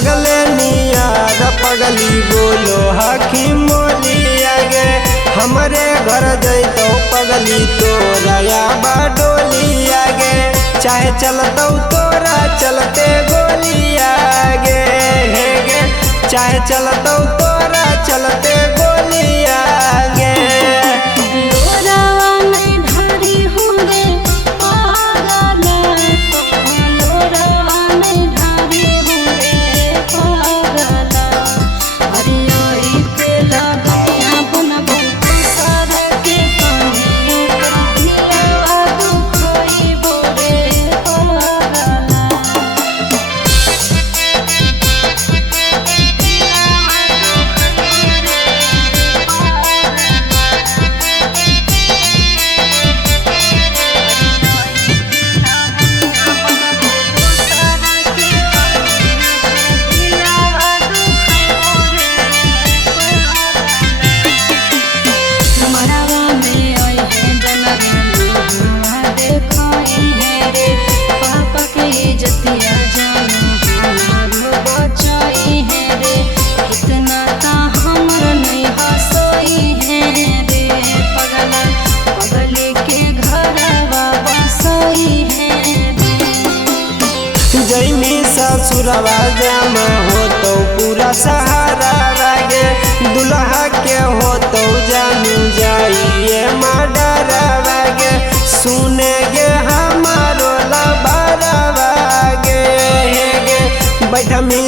पगले नियार पगली बोलो हकी मोलिया गे हमरे घर जैतो पगली तोरा बाडोलिया गे चाहे चलतो तोरा चलते गोलिया गे हे गे चाहे चलतो तोरा चलते गोलिया गे जैमी ससुरवा जमा हो तो पूरा सहारा लागे दुल्हा के हो तो जानू जाइए मडरवा गे सुने गे हमारो लबरवा गे बैठमी